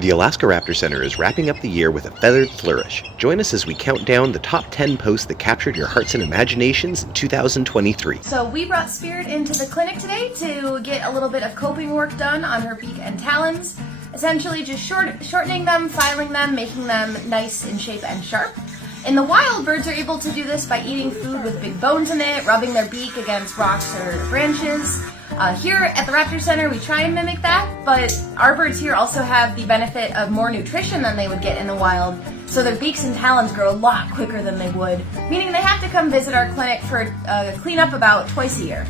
The Alaska Raptor Center is wrapping up the year with a feathered flourish. Join us as we count down the top 10 posts that captured your hearts and imaginations in 2023. So we brought Spirit into the clinic today to get a little bit of coping work done on her beak and talons. Essentially just shortening them, filing them, making them nice in shape and sharp. In the wild, birds are able to do this by eating food with big bones in it, rubbing their beak against rocks or branches. Here at the Raptor Center, we try and mimic that, but our birds here also have the benefit of more nutrition than they would get in the wild, so their beaks and talons grow a lot quicker than they would, meaning they have to come visit our clinic for cleanup about twice a year.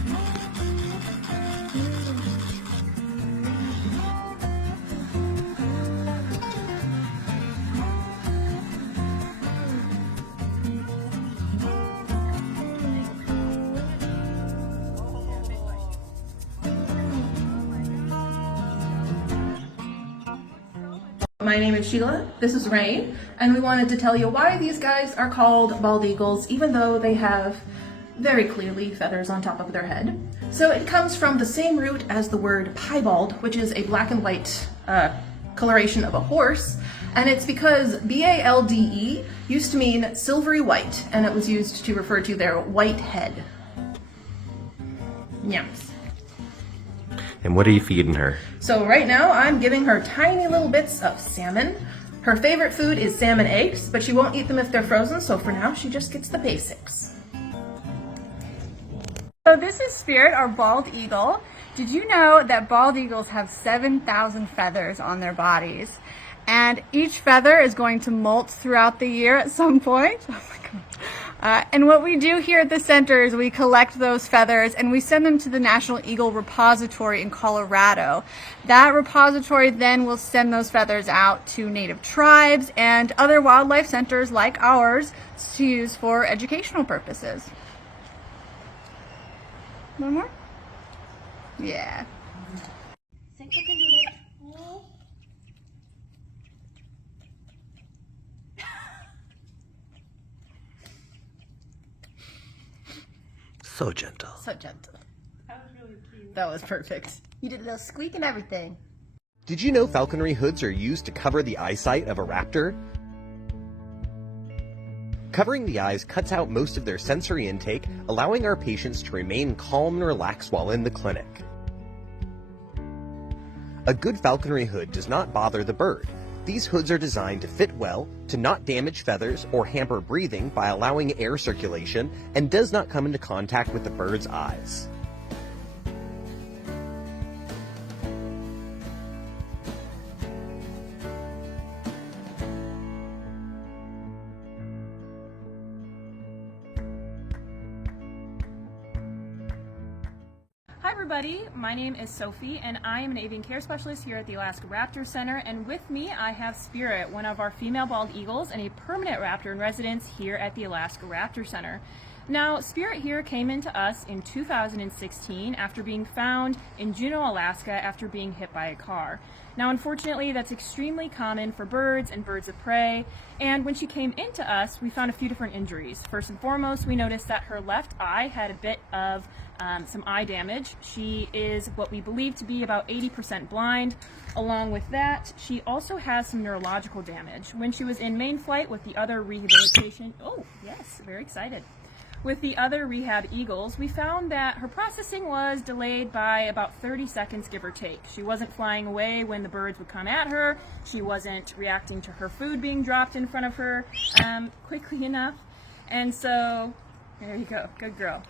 My name is Sheila, this is Rain, and we wanted to tell you why these guys are called bald eagles, even though they have very clearly feathers on top of their head. So it comes from the same root as the word piebald, which is a black and white coloration of a horse, and it's because B-A-L-D-E used to mean silvery white, and it was used to refer to their white head. Yums. And what are you feeding her? So right now I'm giving her tiny little bits of salmon. Her favorite food is salmon eggs, but she won't eat them if they're frozen, so for now she just gets the basics. So this is Spirit, our bald eagle. Did you know that bald eagles have 7,000 feathers on their bodies? And each feather is going to molt throughout the year at some point. Oh my God. And what we do here at the center is we collect those feathers and we send them to the National Eagle Repository in Colorado. That repository then will send those feathers out to native tribes and other wildlife centers like ours to use for educational purposes. One more? Yeah. Think you can do that? So gentle. So gentle. That was really cute. That was perfect. You did a little squeak and everything. Did you know falconry hoods are used to cover the eyesight of a raptor? Covering the eyes cuts out most of their sensory intake, allowing our patients to remain calm and relaxed while in the clinic. A good falconry hood does not bother the bird. These hoods are designed to fit well, to not damage feathers or hamper breathing by allowing air circulation, and does not come into contact with the bird's eyes. Hi everybody, my name is Sophie and I am an avian care specialist here at the Alaska Raptor Center, and with me I have Spirit, one of our female bald eagles and a permanent raptor in residence here at the Alaska Raptor Center. Now, Spirit here came into us in 2016 after being found in Juneau, Alaska after being hit by a car. Now, unfortunately, that's extremely common for birds and birds of prey, and when she came into us, we found a few different injuries. First and foremost, we noticed that her left eye had a bit of some eye damage. She is what we believe to be about 80% blind. Along with that, she also has some neurological damage. When she was in main flight with the other rehabilitation, oh yes, very excited. With the other rehab eagles, we found that her processing was delayed by about 30 seconds, give or take. She wasn't flying away when the birds would come at her. She wasn't reacting to her food being dropped in front of her quickly enough. And so, there you go, good girl.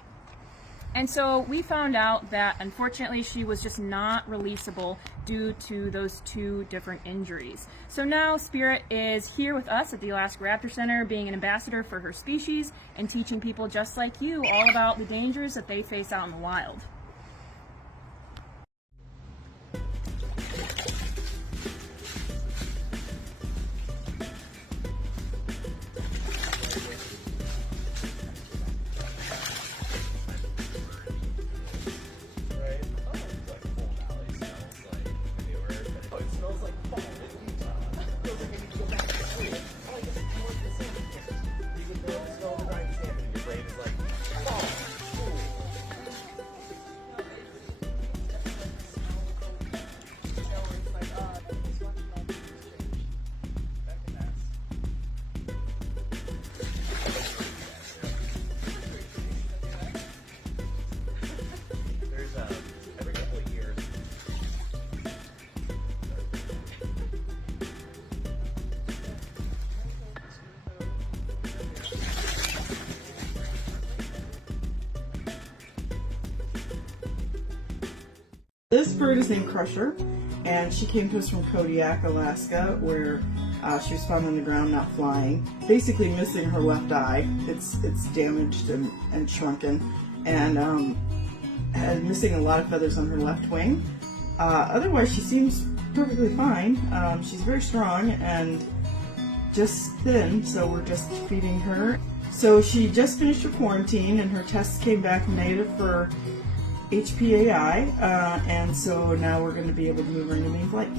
And so we found out that unfortunately she was just not releasable due to those two different injuries. So now Spirit is here with us at the Alaska Raptor Center, being an ambassador for her species and teaching people just like you all about the dangers that they face out in the wild. This bird is named Crusher, and she came to us from Kodiak, Alaska, where she was found on the ground not flying, basically missing her left eye. It's damaged and shrunken, and missing a lot of feathers on her left wing. Otherwise, she seems perfectly fine. She's very strong and just thin, so we're just feeding her. So she just finished her quarantine, and her tests came back negative for HPAI, and so now we're going to be able to move her into main flight.